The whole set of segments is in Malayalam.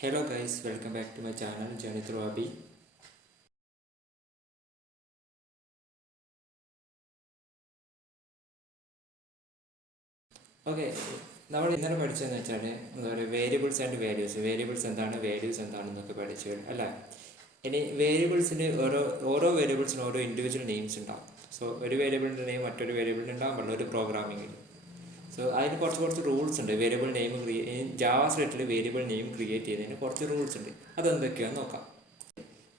Hello guys, welcome back to my channel Journey Through Abhi. Okay, നമ്മൾ ഇന്നലെ പഠിച്ചതെന്ന് വെച്ചാൽ എന്താ പറയുക, വേരിയബിൾസ് ആൻഡ് വാല്യൂസ്. വേരിയബിൾസ് എന്താണ്, വാല്യൂസ് എന്താണെന്നൊക്കെ പഠിച്ചു അല്ല. ഇനി വേരിയബിൾസിന് ഓരോ വേരിയബിൾസിനും ഓരോ ഇൻഡിവിജ്വൽ നെയിംസ് ഉണ്ടാവും. സോ ഒരു വേരിയബിളിൻ്റെ നെയിം മറ്റൊരു വേരിയബിളിന് ഉണ്ടാകുമ്പോൾ ഒരു പ്രോഗ്രാമിങ്ങിൽ. സോ അതിന് കുറച്ച് റൂൾസ് ഉണ്ട്. വേരിയബിൾ നെയിം ജാവാ സ്ക്രിപ്റ്റിൽ വേരിയബിൾ നെയിം ക്രിയേറ്റ് ചെയ്യുന്നതിന് കുറച്ച് റൂൾസ് ഉണ്ട്. അതെന്തൊക്കെയാണെന്ന് നോക്കാം.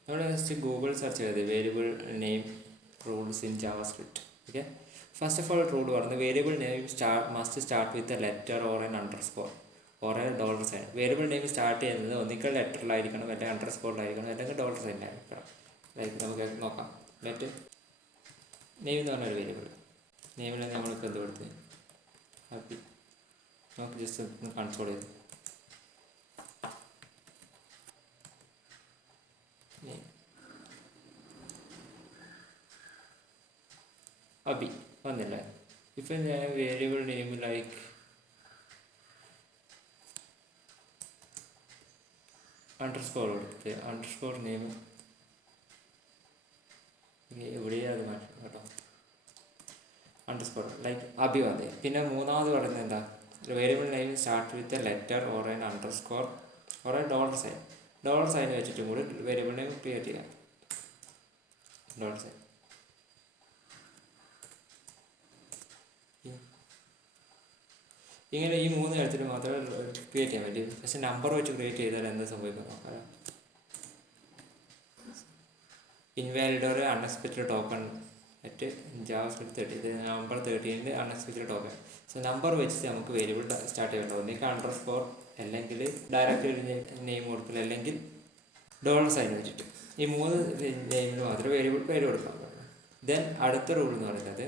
നമ്മൾ ജസ്റ്റ് ഗൂഗിൾ സെർച്ച് ചെയ്ത് variable name rules in JavaScript. Okay, first of all rule പറയുന്നത് variable name must start with a letter or an underscore or a dollar sign. Variable name start ചെയ്യുന്നത് ഒന്നിക്കൽ ലെറ്ററിലായിരിക്കണം, അല്ലെങ്കിൽ അണ്ടർസ്കോറിലായിരിക്കണം, അല്ലെങ്കിൽ ഡോളർ സൈനിലായിരിക്കണം. ലൈക്ക് നമുക്ക് നോക്കാം. ലെറ്റ് നെയിം എന്ന് പറഞ്ഞൊരു വേരിയബിൾ. നെയിമിൽ നമ്മളിപ്പോൾ എന്ത് കൊടുത്ത് ഹാപ്പി. നമുക്ക് ജസ്റ്റ് ഒന്ന് കൺസോൾ ചെയ്ത് അബി വന്നില്ല. ഇപ്പം ഞാൻ വേരിയബിൾ നെയിം ലൈക്ക് അണ്ടർസ്കോർ കൊടുത്ത് അണ്ടർസ്കോർ നെയിം എവിടെയാണ് അത് മാറ്റം കേട്ടോ. അണ്ടർസ്കോർ ലൈക്ക് അബി വന്നേ. പിന്നെ മൂന്നാമത് പറയുന്നത് എന്താ, variable name start with a letter or an underscore or a dollar sign. Dollar sign വെച്ചിട്ടും കൂടി വേരിയബിൾ നെയിം ക്രിയേറ്റ് ചെയ്യാം. ഡോളർ സൈൻ ഇങ്ങനെ ഈ മൂന്ന് കാര്യത്തിൽ മാത്രമേ ക്രിയേറ്റ് ചെയ്യാൻ പറ്റൂ. പക്ഷെ നമ്പർ വെച്ച് ക്രിയേറ്റ് ചെയ്താൽ എന്താ സംഭവിക്കുന്നു? ഇൻവാലിഡ് ഒരു അൺഎക്സ്പെക്റ്റഡ് ടോക്കൺ അറ്റ് ജാവാസ്ക്രിപ്റ്റ് 30. ഇത് number 13 unexpected token. So number വെച്ചിട്ട് നമുക്ക് വേരിയബിൾ സ്റ്റാർട്ട് ചെയ്യണ്ടോ. ഒന്നിക്ക് അണ്ടർസ്കോർ, അല്ലെങ്കിൽ ഡയറക്റ്റ് നെയിം കൊടുക്കില്ല, അല്ലെങ്കിൽ ഡോളർ സൈൻ വെച്ചിട്ട്. ഈ മൂന്ന് നെയിമിന് മാത്രമേ വേരിയബിൾ പേര് കൊടുക്കാൻ പാടുള്ളൂ. ദെൻ അടുത്ത റൂൾ എന്ന് പറയുന്നത്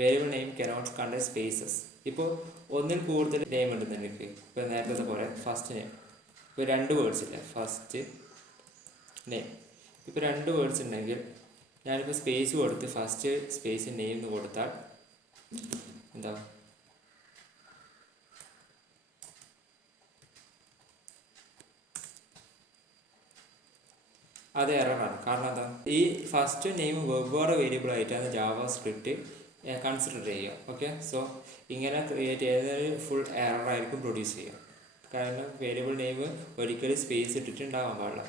variable name cannot contain spaces. ഇപ്പോൾ ഒന്നിൽ കൂടുതൽ നെയിം ഉണ്ടെന്നുണ്ടെങ്കിൽ, ഇപ്പോൾ നേരത്തെ പോലെ ഫസ്റ്റ് നെയിം, ഇപ്പോൾ 2 വേർഡ്സ് ഇല്ല, ഫസ്റ്റ് നെയിം. ഇപ്പോൾ 2 വേർഡ്സ് ഉണ്ടെങ്കിൽ ഞാനിപ്പോൾ സ്പേസ് കൊടുത്ത് ഫസ്റ്റ് സ്പേസ് നെയിം എന്ന് കൊടുത്താൽ എന്താ, അത് എററാണ്. കാരണം എന്താ, ഈ ഫസ്റ്റ് നെയിം വെവ്വേറെ വേരിയബിൾ ആയിട്ടാണ് ജാവാ സ്ക്രിപ്റ്റ് കൺസിഡർ ചെയ്യുക. ഓക്കെ, സോ ഇങ്ങനെ ക്രിയേറ്റ് ചെയ്തത് ഫുൾ എററായിരിക്കും പ്രൊഡ്യൂസ് ചെയ്യുക. കാരണം വേരിയബിൾ നെയിം ഒരിക്കലും സ്പേസ് ഇട്ടിട്ടുണ്ടാകാൻ പാടില്ല.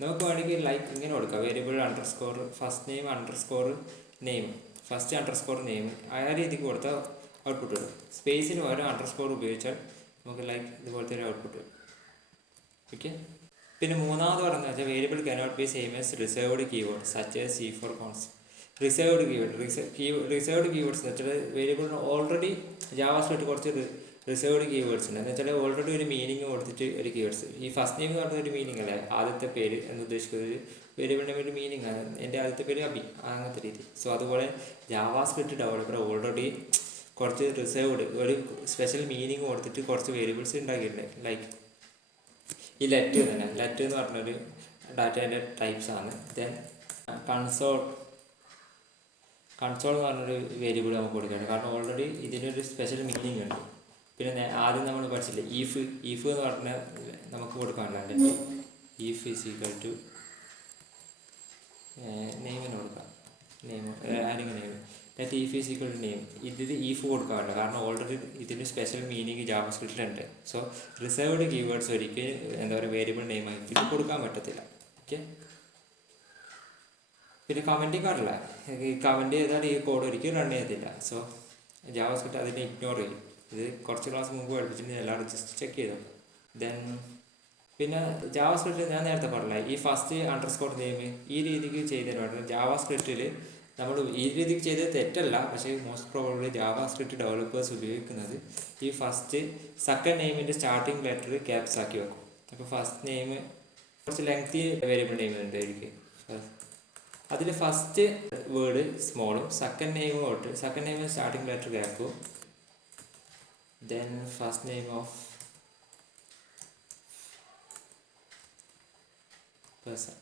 നമുക്ക് വേണമെങ്കിൽ ലൈക്ക് ഇങ്ങനെ കൊടുക്കാം, variable underscore first name underscore name, first underscore name, ആ രീതിക്ക് കൊടുത്താൽ ഔട്ട്പുട്ട് വരും. സ്പേസിന് ഓരോ അണ്ടർസ്കോർ ഉപയോഗിച്ചാൽ നമുക്ക് ലൈക്ക് ഇതുപോലത്തെ ഒരു ഔട്ട്പുട്ട് വരും. ഓക്കെ, പിന്നെ മൂന്നാമത് പറഞ്ഞാൽ വെച്ചാൽ variable cannot be same as reserved keyword such as C for const. Reserved reserved keywords എന്ന് വെച്ചാൽ വേരിയബിളിന് ഓൾറെഡി ജാവാസ്ക്രിപ്റ്റ് കുറച്ച് റിസർവ്ഡ് കീവേഡ്സ് ഉണ്ട്. എന്ന് വെച്ചാൽ ഓൾറെഡി ഒരു മീനിങ് കൊടുത്തിട്ട് ഒരു കീവേഡ്സ്. ഈ ഫസ്റ്റ് നെയിം എന്ന് പറഞ്ഞ ഒരു മീനിങ് അല്ലേ, ആദ്യത്തെ പേര് എന്ന് ഉദ്ദേശിക്കുന്നത് വേരിയബിളിൻ്റെ ഒരു മീനിങ് ആണ്. എൻ്റെ ആദ്യത്തെ പേര് അബി, അങ്ങനത്തെ രീതി. സോ അതുപോലെ ജാവാസ്ക്രിപ്റ്റ് ഡെവലപ്പർ ഓൾറെഡി കുറച്ച് റിസർവ്ഡ് ഒരു സ്പെഷ്യൽ മീനിങ് കൊടുത്തിട്ട് കുറച്ച് വേരിയബിൾസ് ഉണ്ടാക്കിയിട്ടുണ്ട്. ലൈക്ക് ഈ ലെറ്റ് തന്നെ, ലെറ്റ് എന്ന് പറഞ്ഞൊരു ഡാറ്റേൻ്റെ ടൈപ്സ് ആണ്. ദെൻ കൺസോൾ എന്ന് പറഞ്ഞൊരു വേരിയബിൾ നമുക്ക് കൊടുക്കുകയാണ്, കാരണം ഓൾറെഡി ഇതിനൊരു സ്പെഷ്യൽ മീനിങ് ഉണ്ട്. പിന്നെ ആദ്യം നമ്മൾ പഠിച്ചില്ലേ ഈഫ് എന്ന് പറഞ്ഞാൽ നമുക്ക് കൊടുക്കാനുണ്ട്. ഈഫ് ഈസ് ഈക്വൽ ടു നെയിമിന് കൊടുക്കാം, നെയിം ആരെങ്കിലും name let if is equal to name. ഇതിൽ ഈഫ് കൊടുക്കാറുണ്ട്, കാരണം ഓൾറെഡി ഇതിന് സ്പെഷ്യൽ മീനിങ് ജാവാസ്ക്രിപ്റ്റിലുണ്ട്. സോ റിസർവ്ഡ് കീവേഡ്സ് ഒരിക്കലും എന്താ പറയുക വേരിയബിൾ നെയിം ആയിട്ട് കൊടുക്കാൻ പറ്റത്തില്ല. ഓക്കെ, പിന്നെ കമൻറ്റിങ് കാണില്ല. ഈ കമൻറ്റ് ചെയ്താൽ ഈ കോഡ് ഒരിക്കലും റൺ ചെയ്യത്തില്ല. സോ ജാവാസ്ക്രിപ്റ്റ് അതിനെ ഇഗ്നോർ ചെയ്യും. ഇത് കുറച്ച് ക്ലാസ് മുമ്പ് പഠിപ്പിച്ചിട്ട് എല്ലാവരും ജസ്റ്റ് ചെക്ക് ചെയ്തു. ദെൻ പിന്നെ ജാവാസ്ക്രിപ്റ്റ് ഞാൻ നേരത്തെ പറഞ്ഞില്ല, ഈ ഫസ്റ്റ് അണ്ടർസ്കോർ നെയിം ഈ രീതിക്ക് ചെയ്തതിന് വേണ്ടി ജാവാസ്ക്രിപ്റ്റിൽ നമ്മൾ ഈ രീതിക്ക് ചെയ്തത് തെറ്റല്ല, പക്ഷേ മോസ്റ്റ് പ്രോബബ്ലി ജാവാസ്ക്രിപ്റ്റ് ഡെവലപ്പേഴ്സ് ഉപയോഗിക്കുന്നത് ഈ ഫസ്റ്റ് സെക്കൻഡ് നെയിമിൻ്റെ സ്റ്റാർട്ടിങ് ലെറ്റർ ക്യാപ്സ് ആക്കി വെക്കും. അപ്പോൾ ഫസ്റ്റ് നെയിം കുറച്ച് ലെങ്തി വേരിയബിൾ നെയിം ഉണ്ടായിരിക്കും. അതിൽ ഫസ്റ്റ് വേർഡ് സ്മോളും സെക്കൻഡ് നെയിം സ്റ്റാർട്ടിങ് ലെറ്റർ ക്യാപ്പും, then first name of person.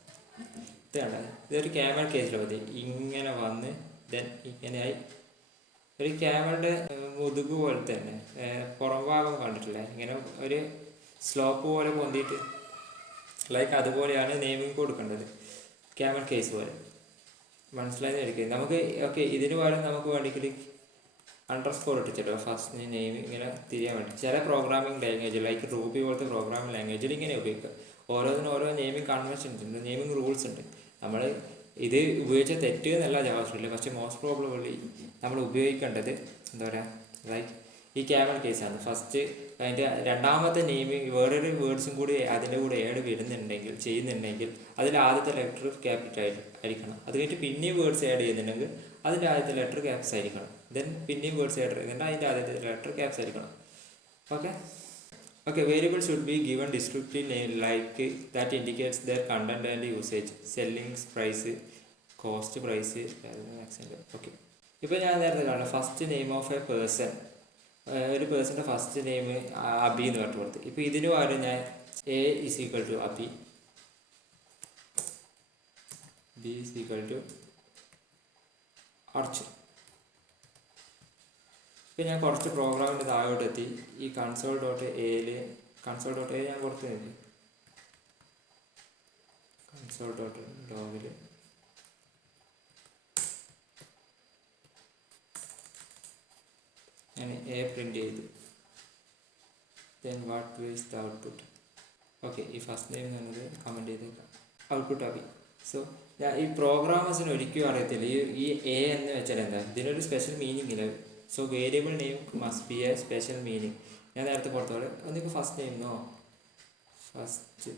ഇതൊരു ക്യാമൽ കേസിൽ മതി. ഇങ്ങനെ വന്ന് ദെൻ ഇങ്ങനെയായി ഒരു ക്യാമലിൻ്റെ മുതുക് പോലെ തന്നെ പുറം ഭാഗം കണ്ടിട്ടില്ലേ, ഇങ്ങനെ ഒരു സ്ലോപ്പ് പോലെ പൊന്തിയിട്ട് ലൈക്ക് അതുപോലെയാണ് നെയിമിങ് കൊടുക്കേണ്ടത്. ക്യാമൽ കേസ് പോലെ മനസ്സിലായെന്ന് എടുക്കുക. നമുക്ക് ഓക്കെ ഇതിന് പകരം നമുക്ക് വേണമെങ്കിൽ അണ്ടർസ്കോർ ഇട്ടിട്ടോ ഫസ്റ്റ് നെയിം ഇങ്ങനെ തിരിയാൻ വേണ്ടി. ചില പ്രോഗ്രാമിംഗ് ലാംഗ്വേജ് ലൈക്ക് റൂബി പോലത്തെ പ്രോഗ്രാമിംഗ് ലാംഗ്വേജിൽ ഇങ്ങനെ ഉപയോഗിക്കുക. ഓരോന്നിനും ഓരോ നെയിമിംഗ് കൺവെൻഷൻസ് ഉണ്ട്, നെയിമിംഗ് റൂൾസ് ഉണ്ട്. നമ്മൾ ഇത് ഉപയോഗിച്ച തെറ്റ് എന്നല്ല ജാവാസ്ക്രിപ്റ്റിൽ, പക്ഷേ മോസ്റ്റ് പ്രോബ്ലി നമ്മൾ ഉപയോഗിക്കേണ്ടത് എന്താ പറയുക, ലൈക്ക് ഈ ക്യാമൽ കേസാണ്. ഫസ്റ്റ് അതിൻ്റെ രണ്ടാമത്തെ നെയിമിങ് വേറൊരു വേർഡ്സും കൂടി അതിൻ്റെ കൂടെ ഏഡ് വരുന്നുണ്ടെങ്കിൽ ചെയ്യുന്നുണ്ടെങ്കിൽ അതിൽ ആദ്യത്തെ ലെറ്റർ ക്യാപിറ്റൽ ആയിരിക്കണം. അത് കഴിഞ്ഞിട്ട് പിന്നെയും വേർഡ്സ് ആഡ് ചെയ്യുന്നുണ്ടെങ്കിൽ അതിൻ്റെ ആദ്യത്തെ ലെറ്റർ ക്യാപ്സ് ആയിരിക്കണം. ദെൻ പിന്നെയും വേർഡ്സ് ആഡ് ചെയ്യുന്നുണ്ട്, അതിൻ്റെ ആദ്യത്തെ ലെറ്റർ ക്യാപ്സ് ആയിരിക്കണം. Okay variable should be given descriptive name like that indicates their content and usage, sellings price, cost price, accent. Okay ഇപ്പോൾ ഞാൻ നേരത്തെ കാണാം first name of a person, ഒരു പേഴ്സൻ്റെ ഫസ്റ്റ് നെയിം അബി എന്ന് പറഞ്ഞു കൊടുത്ത്. ഇപ്പോൾ ഇതിന് പകരം ഞാൻ A is equal to Abhi, B is equal to Archan. ഇപ്പം ഞാൻ കുറച്ച് പ്രോഗ്രാമിൻ്റെ താഴോട്ട് എത്തി. ഈ കൺസോൾ ഡോട്ട് എ ഞാൻ കൊടുത്തിട്ടുണ്ട്. കൺസോൾ ഡോട്ട് ലോഗിൽ ഞാൻ എ പ്രിൻ്റ് ചെയ്തു. Then what is the output. Okay ഈ ഫസ്റ്റ് നെയിം എന്നത് കമൻറ്റ് ചെയ്തേക്കാം, ഔട്ട്പുട്ട് അബി. സോ ഞാൻ ഈ പ്രോഗ്രാമേഴ്സിന് ഒരിക്കലും അറിയത്തില്ല ഈ എ എന്ന് വെച്ചാൽ എന്താ, ഇതിനൊരു സ്പെഷ്യൽ മീനിങ് ഇല്ല. So variable name must B A special meaning. ഞാൻ നേരത്തെ പുറത്തോടെ ഒന്നിപ്പോൾ ഫസ്റ്റ് നെയിം എന്നോ ഫസ്റ്റ്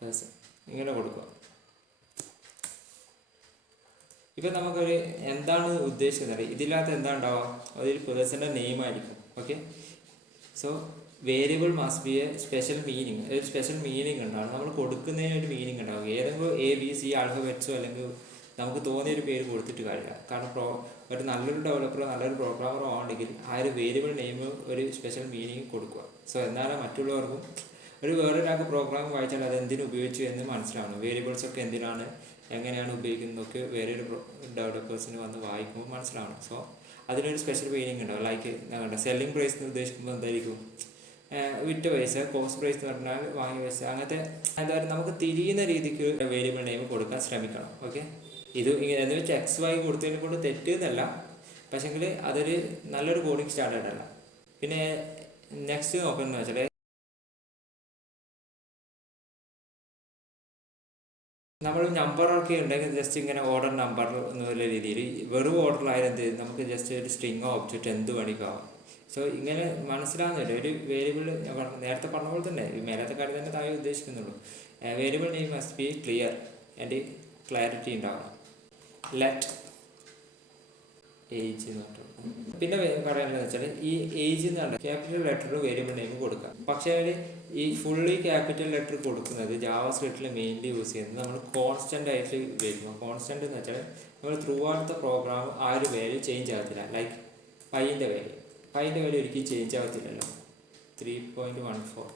പേഴ്സൺ ഇങ്ങനെ കൊടുക്കുക. ഇപ്പം നമുക്കൊരു എന്താണ് ഉദ്ദേശിക്കുന്നത്, ഇതിനകത്ത് എന്താ ഉണ്ടാവുക, അതൊരു പേഴ്സൻ്റെ നെയിം ആയിരിക്കും. Okay so variable must be A special meaning, ഒരു സ്പെഷ്യൽ മീനിങ് ഉണ്ടാവും. നമ്മൾ കൊടുക്കുന്നതിന് ഒരു മീനിങ് ഉണ്ടാവും. ഏതെങ്കിലും ABC ആൽഫബറ്റ്സോ അല്ലെങ്കിൽ നമുക്ക് തോന്നിയൊരു പേര് കൊടുത്തിട്ട് കാര്യമില്ല. കാരണം ഒരു നല്ലൊരു ഡെവലപ്പറോ നല്ലൊരു പ്രോഗ്രാമറോ ആണെങ്കിൽ ആ ഒരു വേരിയബിൾ നെയിം ഒരു സ്പെഷ്യൽ മീനിങ് കൊടുക്കുക. സോ എന്നാലും മറ്റുള്ളവർക്കും വേറൊരാൾക്ക് പ്രോഗ്രാം വായിച്ചാൽ അത് എന്തിനു ഉപയോഗിച്ചു എന്ന് മനസ്സിലാവണം. വേരിയബിൾസൊക്കെ എന്തിനാണ് എങ്ങനെയാണ് ഉപയോഗിക്കുന്നതൊക്കെ വേറൊരു ഡെവലപ്പേഴ്സിന് വന്ന് വായിക്കുമ്പോൾ മനസ്സിലാവണം. സോ അതിനൊരു സ്പെഷ്യൽ മീനിങ് ഉണ്ടാവും. ലൈക്ക് ഞങ്ങളുടെ സെല്ലിംഗ് പ്രൈസ് എന്ന് ഉദ്ദേശിക്കുമ്പോൾ എന്തായിരിക്കും, വിറ്റ പൈസ, കോസ്റ്റ് പ്രൈസ് എന്ന് പറഞ്ഞാൽ വാങ്ങിയ പൈസ, അങ്ങനത്തെ എന്താ പറയുക നമുക്ക് തിരിയുന്ന രീതിക്ക് വേരിയബിൾ നെയിം കൊടുക്കാൻ ശ്രമിക്കണം. ഓക്കെ ഇത് ഇങ്ങനെ എന്ന് വെച്ചാൽ XY കൊടുത്തതിനെ കൊണ്ട് തെറ്റെന്നല്ല, പക്ഷേങ്കിൽ അതൊരു നല്ലൊരു കോഡിങ് സ്റ്റാൻഡേർഡ് അല്ല. പിന്നെ നെക്സ്റ്റ് നോക്കുന്നത് വെച്ചാൽ നമ്മൾ നമ്പറൊക്കെ ഉണ്ടെങ്കിൽ ജസ്റ്റ് ഇങ്ങനെ ഓർഡർ നമ്പർ എന്നുള്ള രീതിയിൽ വെറും ഓർഡറിലായാലും എന്ത് നമുക്ക് ജസ്റ്റ് ഒരു സ്ട്രിങ്ങോ ഒബ്ജക്റ്റ് എന്ത് വേണിക്കാവാം. സോ ഇങ്ങനെ മനസ്സിലാകുന്നില്ല ഒരു വേരിയബിൾ നേരത്തെ പറഞ്ഞ പോലെ തന്നെ മേലത്തെ കാര്യം തന്നെ താഴെ ഉദ്ദേശിക്കുന്നുള്ളൂ. Variable name must be clear and clarity ഉണ്ടാവണം. ലെറ്റ് ഏജ് എന്ന് പറഞ്ഞു. പിന്നെ പറയാനുള്ളത് വെച്ചാൽ ഈ ഏജ് എന്ന് പറഞ്ഞാൽ ക്യാപിറ്റൽ ലെറ്റർ വേരിയബിൾ നെയിം കൊടുക്കാം. പക്ഷേ ഈ ഫുള്ളി ക്യാപിറ്റൽ ലെറ്റർ കൊടുക്കുന്നത് ജാവാസ്ക്രിപ്റ്റിൽ മെയിൻലി യൂസ് ചെയ്യുന്നത് നമ്മൾ കോൺസ്റ്റൻ്റ് ആയിട്ട് ഉപയോഗിക്കും. കോൺസ്റ്റൻ്റ് എന്ന് വെച്ചാൽ നമ്മൾ ത്രൂ ഔട്ട് ദ പ്രോഗ്രാം ആ ഒരു വാല്യൂ ചേഞ്ച് ആകത്തില്ല. ലൈക്ക് പൈൻ്റെ വാല്യൂ ഒരിക്കലും ചേഞ്ച് ആകത്തില്ലല്ലോ. 3.14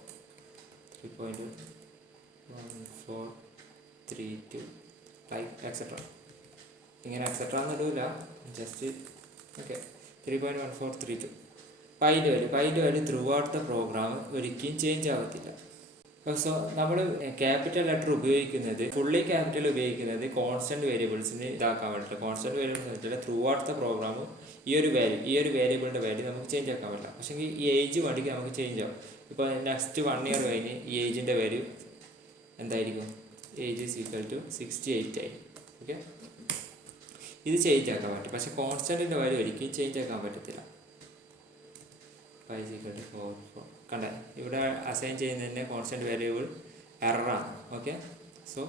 3.1432 ലൈക്ക് എക്സെട്ര ഇങ്ങനെ എക്സെട്ര എന്നിടില്ല, ജസ്റ്റ് ഓക്കെ 3.1432 പൈൻ്റെ value throughout the program ഒരിക്കലും ചേഞ്ച് ആകത്തില്ല. സോ നമ്മൾ ക്യാപിറ്റൽ ലെറ്റർ ഉപയോഗിക്കുന്നത് ഫുള്ളി ക്യാപിറ്റൽ ഉപയോഗിക്കുന്നത് കോൺസ്റ്റന്റ് വേരിയബിൾസിന് ഇതാക്കാൻ വേണ്ടിയിട്ട്. കോൺസ്റ്റന്റ് വേരിയബിൾസ് വെച്ചാൽ ത്രൂ ഔട്ട് ദ പ്രോഗ്രാം ഈ ഒരു വേരിയബിളിൻ്റെ വാല്യൂ നമുക്ക് ചേഞ്ച് ആക്കാൻ പറ്റില്ല. പക്ഷേ ഈ ഏജ് വേണ്ടിക്ക് നമുക്ക് ചേഞ്ച് ആവും. ഇപ്പോൾ നെക്സ്റ്റ് 1 ഇയർ കഴിഞ്ഞ് ഈ ഏജിൻ്റെ വാല്യൂ എന്തായിരിക്കും, ഏജ് ഈസ് ഈക്വൽ ടു 68 ആയി. ഓക്കെ ഇത് ചേഞ്ച് ആക്കാൻ പറ്റും, പക്ഷേ കോൺസ്റ്റൻറ്റിൻ്റെ വാല്യൂ ഒരിക്കലും ചേഞ്ച് ആക്കാൻ പറ്റത്തില്ല. 5 കണ്ടേ ഇവിടെ അസൈൻ ചെയ്യുന്നതിൻ്റെ കോൺസ്റ്റൻറ്റ് വേരിയബിൾ എററാണ്. ഓക്കെ സോ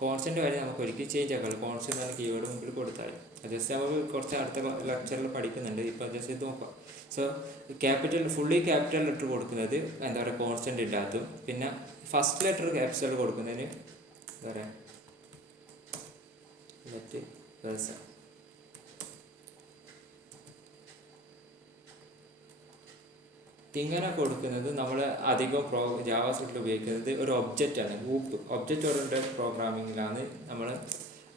കോൺസ്റ്റൻറ്റ് വാല്യൂ നമുക്ക് ഒരിക്കലും ചേഞ്ച് ആക്കാമല്ലോ. കോൺസ്റ്റൻ്റ് ആണ് കീവേഡ് മുമ്പിൽ കൊടുത്താൽ ജസ്റ്റ് നമുക്ക് കുറച്ച് അടുത്ത ലെക്ചറിൽ പഠിക്കുന്നുണ്ട്. ഇപ്പോൾ ജസ്റ്റ് ഇത് നോക്കാം. സോ ഫുള്ളി ക്യാപിറ്റൽ ലെറ്റർ കൊടുക്കുന്നത് എന്താ പറയുക കോൺസ്റ്റൻ്റ് ഇല്ലാത്തതും, പിന്നെ ഫസ്റ്റ് ലെറ്റർ ക്യാപിറ്റൽ കൊടുക്കുന്നതിന് എന്താ പറയുക ലെറ്റ് പേഴ്സൺ. ഇങ്ങനെ കൊടുക്കുന്നത് നമ്മൾ അധികം ജാവാസ്ക്രിപ്റ്റിൽ ഉപയോഗിക്കുന്നത് ഒരു ഒബ്ജക്റ്റാണ്. ഒബ്ജക്റ്റ് ഓറിയൻറ്റഡ് പ്രോഗ്രാമിങ്ങിലാണ് നമ്മൾ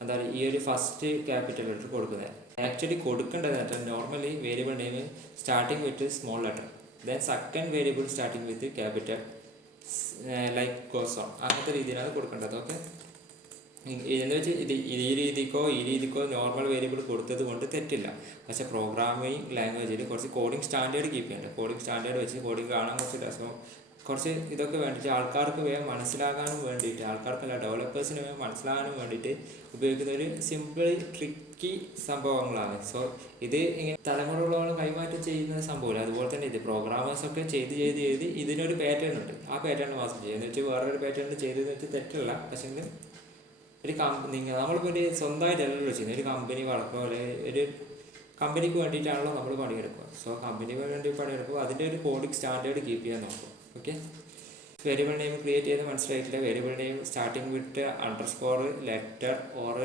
എന്താ പറയുക ഈ ഒരു ഫസ്റ്റ് ക്യാപിറ്റൽ ലെറ്റർ കൊടുക്കുന്നത്. ആക്ച്വലി കൊടുക്കേണ്ടത് normally variable name starting with small letter, then second variable starting with capital like goes on, അങ്ങനത്തെ രീതിയിലാണ് കൊടുക്കേണ്ടത്. ഓക്കെ, എന്ന് വെച്ച് ഈ രീതിക്കോ നോർമൽ വേരിയബിൾ കൊടുത്തത് കൊണ്ട് തെറ്റില്ല. പക്ഷെ പ്രോഗ്രാമിംഗ് ലാംഗ്വേജിൽ കുറച്ച് കോഡിംഗ് സ്റ്റാൻഡേർഡ് കീപ്പ് ചെയ്യേണ്ടത്. കോഡിംഗ് സ്റ്റാൻഡേർഡ് വെച്ച് കോഡിംഗ് കാണാൻ കുറച്ച് രസവും കുറച്ച് ഇതൊക്കെ വേണ്ടിയിട്ട് ആൾക്കാർക്ക് വേഗം മനസ്സിലാകാനും വേണ്ടിയിട്ട്, ആൾക്കാർക്കല്ല ഡെവലപ്പേഴ്സിന് വേഗം മനസ്സിലാകാനും വേണ്ടിയിട്ട് ഉപയോഗിക്കുന്ന ഒരു സിമ്പിൾ ട്രിക്കി സംഭവങ്ങളാണ്. സോ ഇത് ഇങ്ങനെ തലമുറകളോളം കൈമാറ്റം ചെയ്യുന്ന സംഭവമില്ല. അതുപോലെ തന്നെ ഇത് പ്രോഗ്രാമേഴ്സൊക്കെ ചെയ്ത് ഇതിനൊരു പാറ്റേൺ ഉണ്ട്. ആ പാറ്റേൺ മാത്രം ചെയ്യുക എന്ന് വെച്ചാൽ വേറൊരു പാറ്റേൺ ചെയ്തതെന്ന് വെച്ചാൽ തെറ്റല്ല. പക്ഷേ ഒരു നമ്മളിപ്പോൾ ഒരു സ്വന്തമായിട്ടല്ലല്ലോ ചെയ്യുന്നത്. ഒരു കമ്പനി വളർത്തുക, ഒരു കമ്പനിക്ക് വേണ്ടിയിട്ടാണല്ലോ നമ്മൾ പണിയെടുക്കുക. സോ കമ്പനിക്ക് വേണ്ടി പണിയെടുക്കുക, അതിൻ്റെ ഒരു കോഡിംഗ് സ്റ്റാൻഡേർഡ് കീപ്പ് ചെയ്യാൻ നോക്കും. ഓക്കെ, വേരിയബിൾ നെയിം ക്രിയേറ്റ് ചെയ്ത് മനസ്സിലായിട്ടില്ല. Variable name starting with underscore, letter or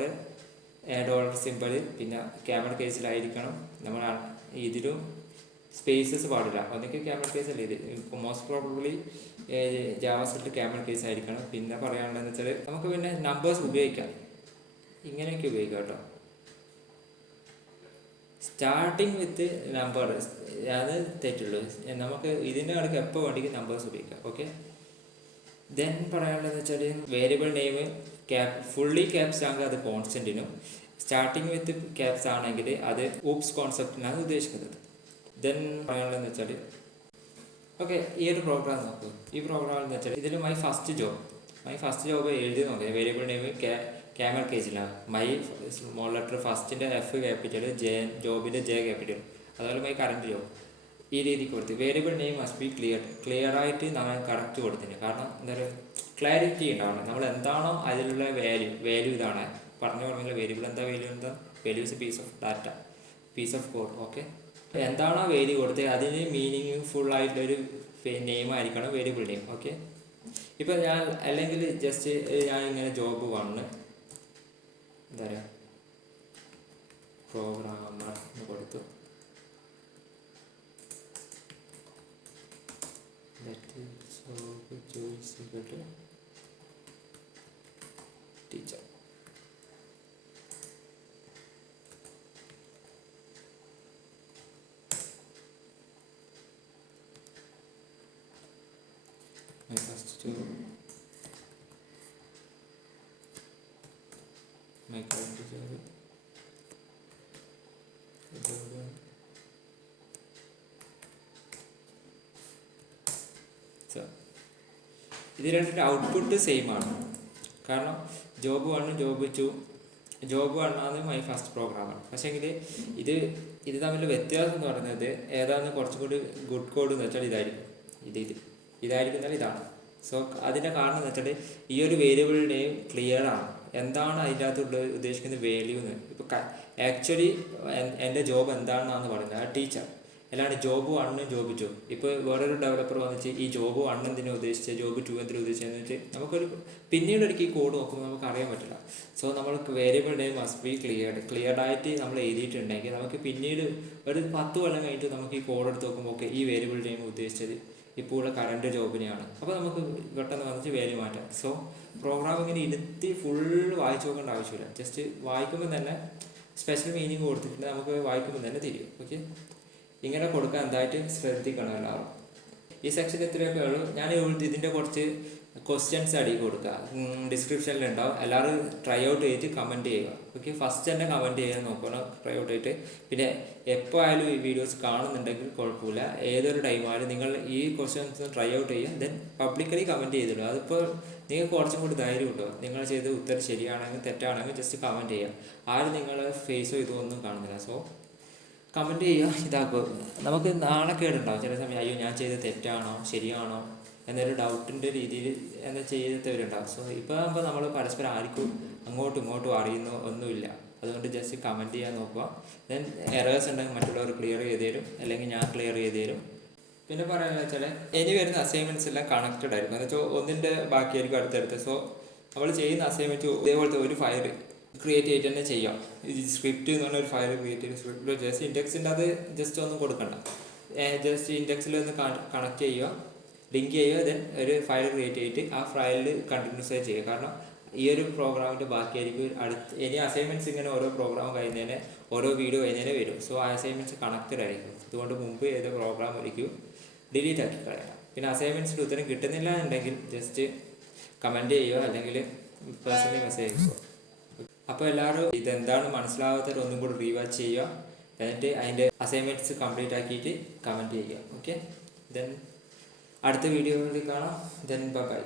dollar simple, പിന്നെ ക്യാമറ കേസിലായിരിക്കണം. നമ്മൾ ഇതിലും സ്പേസസ് പാടില്ല. ഒന്നിക്ക് ക്യാമറ കേസ് അല്ലേ ഇത്, most probably JavaScript camera case ആയിരിക്കണം. പിന്നെ പറയാനുള്ളതെന്ന് വെച്ചാൽ നമുക്ക് പിന്നെ നമ്പേഴ്സ് ഉപയോഗിക്കാം, ഇങ്ങനെയൊക്കെ ഉപയോഗിക്കാം കേട്ടോ. സ്റ്റാർട്ടിങ് വിത്ത് നമ്പർ അത് തെറ്റുള്ളൂ. നമുക്ക് ഇതിൻ്റെ കണക്ക് എപ്പോൾ വേണമെങ്കിൽ നമ്പേഴ്സ് ഉപയോഗിക്കാം. ഓക്കെ, ദെൻ പറയാനുള്ളതെന്ന് വെച്ചാൽ വേരിയബിൾ നെയിം ഫുള്ളി ക്യാപ്സ് ആണെങ്കിൽ അത് കോൺസ്റ്റൻറ്റിനും, സ്റ്റാർട്ടിങ് വിത്ത് ക്യാപ്സ് ആണെങ്കിൽ അത് ഊപ്സ് കോൺസെപ്റ്റിനാണ് ഉദ്ദേശിക്കുന്നത്. ദെൻ പറയാനുള്ളതെന്ന് വെച്ചാൽ ഓക്കെ, ഈ ഒരു പ്രോഗ്രാം നോക്കൂ. ഈ പ്രോഗ്രാം എന്ന് വെച്ചാൽ ഇതിൽ മൈ ഫസ്റ്റ് ജോബ് എഴുതി നോക്കിയത് വേരിയബിൾ നെയിം ക്യാമൽ കേസിലാണ്. മൈ സ്മോൾ ലെറ്റർ ഫസ്റ്റിൻ്റെ എഫ് ക്യാപിറ്റൽ, ജോബിൻ്റെ ജെ ക്യാപിറ്റൽ, അതുപോലെ മൈ കറണ്ട് ജോബ് ഈ രീതിക്ക് കൊടുത്ത്. Variable name must be clear ആയിട്ട് നമ്മൾ കറക്റ്റ് കൊടുത്തിന്. കാരണം എന്താ പറയുക, ക്ലാരിറ്റി ഉണ്ടാവണം. നമ്മൾ എന്താണോ അതിലുള്ള വാല്യൂ ഇതാണ് പറഞ്ഞു പറഞ്ഞില്ല. Variable value is piece of data, piece of code. Okay, എന്താണോ വാല്യൂ കൊടുത്തത് അതിന് മീനിങ് ഫുൾ ആയിട്ടുള്ളൊരു നെയിം ആയിരിക്കണം വേരിയബിൾ നെയിം. ഓക്കെ, ഇപ്പം ഞാൻ അല്ലെങ്കിൽ ജസ്റ്റ് ഞാൻ ഇങ്ങനെ ജോബ് 1 എന്താ പറയുക പ്രോഗ്രാമർ കൊടുത്തു. Teacher my first job, my current job, ഇത് രണ്ടിൻ്റെ ഔട്ട്പുട്ട് സെയിം ആണ്. കാരണം ജോബ് 1 ജോബ് 1 ആണ് മൈ ഫസ്റ്റ് പ്രോഗ്രാമാണ്. പക്ഷേങ്കിൽ ഇത് തമ്മിൽ വ്യത്യാസം എന്ന് പറയുന്നത് ഏതാണെന്ന് കുറച്ചും കൂടി ഗുഡ് കോഡ് എന്ന് വെച്ചാൽ ഇതായിരിക്കും ഇതാണ്. സോ അതിൻ്റെ കാരണം എന്ന് വെച്ചാൽ ഈ ഒരു വേരിയബിളിൻ്റെയും ക്ലിയർ ആണ് എന്താണ് അതിൻ്റെ അകത്തുള്ള ഉദ്ദേശിക്കുന്ന വാല്യൂ എന്ന്. ഇപ്പോൾ ആക്ച്വലി എൻ്റെ ജോബ് എന്താണെന്നാണ് പറയുന്നത് ആ ടീച്ചർ, അല്ലാണ്ട് ജോബ് 1 ജോബ് 2. ഇപ്പോൾ വേറൊരു ഡെവലപ്പർ വന്നിട്ട് ഈ ജോബ് 1 എന്തിനാണ് ഉദ്ദേശിച്ചത്, ജോബ് 2 എന്തിനാണ് ഉദ്ദേശിച്ചതെന്ന് വെച്ചാൽ നമുക്കൊരു പിന്നീട് ഒരിക്കൽ ഈ കോഡ് നോക്കുമ്പോൾ നമുക്ക് അറിയാൻ പറ്റില്ല. സോ നമ്മൾക്ക് വേരിയബിൾ നെയിം മസ്റ്റ് ബി ക്ലിയർഡായിട്ട് നമ്മൾ എഴുതിയിട്ടുണ്ടെങ്കിൽ നമുക്ക് പിന്നീട് ഒരു 10 കൊല്ലം കഴിഞ്ഞിട്ട് നമുക്ക് ഈ കോഡ് എടുത്ത് നോക്കുമ്പോൾ ഓക്കെ ഈ വേരിയബിൾ നെയിം ഉദ്ദേശിച്ചത് ഇപ്പോൾ ഉള്ള കറണ്ട് ജോബിനെയാണ്. അപ്പോൾ നമുക്ക് പെട്ടെന്ന് വന്നിട്ട് വാല്യൂ മാറ്റാം. സോ പ്രോഗ്രാമിങ്ങിന് ഇരുത്തി ഫുള്ള് വായിച്ചു നോക്കേണ്ട ആവശ്യമില്ല. ജസ്റ്റ് വായിക്കുമ്പോൾ തന്നെ സ്പെഷ്യൽ മീനിങ് കൊടുത്തിട്ടുണ്ട്, നമുക്ക് വായിക്കുമ്പോൾ തന്നെ തിരിയും. ഓക്കെ, ഇങ്ങനെ കൊടുക്കാൻ എന്തായിട്ട് ശ്രദ്ധിക്കണം എല്ലാവരും. ഈ സെക്ഷൻ എത്രയൊക്കെ ഉള്ളൂ. ഞാൻ ഇതിൻ്റെ കുറച്ച് ക്വസ്റ്റ്യൻസ് അടിയിൽ കൊടുക്കുക, ഡിസ്ക്രിപ്ഷനിലുണ്ടാവും. എല്ലാവരും ട്രൈ ഔട്ട് ചെയ്തിട്ട് കമൻറ്റ് ചെയ്യുക. ഓക്കെ, ഫസ്റ്റ് തന്നെ കമൻറ്റ് ചെയ്യാൻ നോക്കണം ട്രൈ ഔട്ട് ചെയ്തിട്ട്. പിന്നെ എപ്പോൾ ആയാലും ഈ വീഡിയോസ് കാണുന്നുണ്ടെങ്കിൽ കുഴപ്പമില്ല, ഏതൊരു ടൈമായാലും നിങ്ങൾ ഈ ക്വസ്റ്റ്യൻസ് ട്രൈ ഔട്ട് ചെയ്യുക. ദെൻ പബ്ലിക്കലി കമൻറ്റ് ചെയ്തിടുക. അതിപ്പോൾ നിങ്ങൾക്ക് കുറച്ചും കൂടി ധൈര്യം കിട്ടുക. നിങ്ങൾ ചെയ്ത ഉത്തരം ശരിയാണെങ്കിൽ തെറ്റാണെങ്കിൽ ജസ്റ്റ് കമൻറ്റ് ചെയ്യുക. ആരും നിങ്ങളെ ഫേസോ ഇതൊന്നും കാണുന്നില്ല. സോ കമൻറ്റ് ചെയ്യുക, ഇതാക്കുക. നമുക്ക് നാണക്കേടുണ്ടാവും ചില സമയം, അയ്യോ ഞാൻ ചെയ്തത് തെറ്റാണോ ശരിയാണോ എന്നൊരു ഡൗട്ടിൻ്റെ രീതിയിൽ എന്താ ചെയ്തവരുണ്ടാവും. സോ ഇപ്പോൾ ആകുമ്പോൾ നമ്മൾ പരസ്പരം ആർക്കും അങ്ങോട്ടും ഇങ്ങോട്ടും അറിയുന്നോ ഒന്നുമില്ല. അതുകൊണ്ട് ജസ്റ്റ് കമൻറ്റ് ചെയ്യാൻ നോക്കുക. ദെൻ എറേഴ്സ് ഉണ്ടെങ്കിൽ മറ്റുള്ളവർ ക്ലിയർ ചെയ്ത് തരും, അല്ലെങ്കിൽ ഞാൻ ക്ലിയർ ചെയ്ത് തരും. പിന്നെ പറയാമെന്ന് വെച്ചാൽ ഇനി വരുന്ന അസൈൻമെൻറ്റ്സ് എല്ലാം കണക്റ്റഡ് ആയിരിക്കും. എന്ന് വെച്ചാൽ ഒന്നിൻ്റെ ബാക്കിയായിരിക്കും അടുത്തടുത്ത്. സോ നമ്മൾ ചെയ്യുന്ന അസൈൻമെൻറ്റ് ഇതേപോലത്തെ ഒരു ഫയൽ ക്രിയേറ്റ് ചെയ്തിട്ട് തന്നെ ചെയ്യാം. ഈ സ്ക്രിപ്റ്റ് എന്ന് പറഞ്ഞ ഒരു ഫയൽ ക്രിയേറ്റ് ചെയ്ത് സ്ക്രിപ്റ്റ് ജസ്റ്റ് ഇൻഡെക്സിൻ്റെ അത് ജസ്റ്റ് ഒന്നും കൊടുക്കണ്ട, ജസ്റ്റ് ഇൻഡെക്സിൽ ഒന്ന് കണക്ട് ചെയ്യുക, ലിങ്ക് ചെയ്യുക. ദെൻ ഒരു ഫയൽ ക്രിയേറ്റ് ചെയ്തിട്ട് ആ ഫയലിൽ കണ്ടിന്യൂസ് ആയി ചെയ്യുക. കാരണം ഈ ഒരു പ്രോഗ്രാമിൻ്റെ ബാക്കിയായിരിക്കും ഇനി അസൈൻമെൻറ്റ്സ് ഇങ്ങനെ ഓരോ പ്രോഗ്രാം കഴിയുന്നതിന് ഓരോ വീഡിയോ കഴിഞ്ഞാലേ വരും. സോ അസൈൻമെൻറ്റ്സ് കണക്റ്റഡ് ആയിരിക്കും. അതുകൊണ്ട് മുമ്പ് ഏത് പ്രോഗ്രാം ഒരിക്കലും ഡിലീറ്റ് ആക്കി കളയണം. പിന്നെ അസൈൻമെൻറ്റ്സിൽ ഉത്തരം കിട്ടുന്നില്ല എന്നുണ്ടെങ്കിൽ ജസ്റ്റ് കമൻറ്റ് ചെയ്യുക, അല്ലെങ്കിൽ പേഴ്സണലി മെസ്സേജ് അയക്കുക. അപ്പോൾ എല്ലാവരും ഇതെന്താണ് മനസ്സിലാവാത്തവർ ഒന്നും കൂടി റീവാച്ച് ചെയ്യുക, എന്നിട്ട് അതിൻ്റെ അസൈൻമെൻറ്റ്സ് കംപ്ലീറ്റ് ആക്കിയിട്ട് കമൻറ്റ് ചെയ്യുക. ഓക്കെ, ദെൻ അടുത്ത വീഡിയോയിൽ കാണാം. Then bye.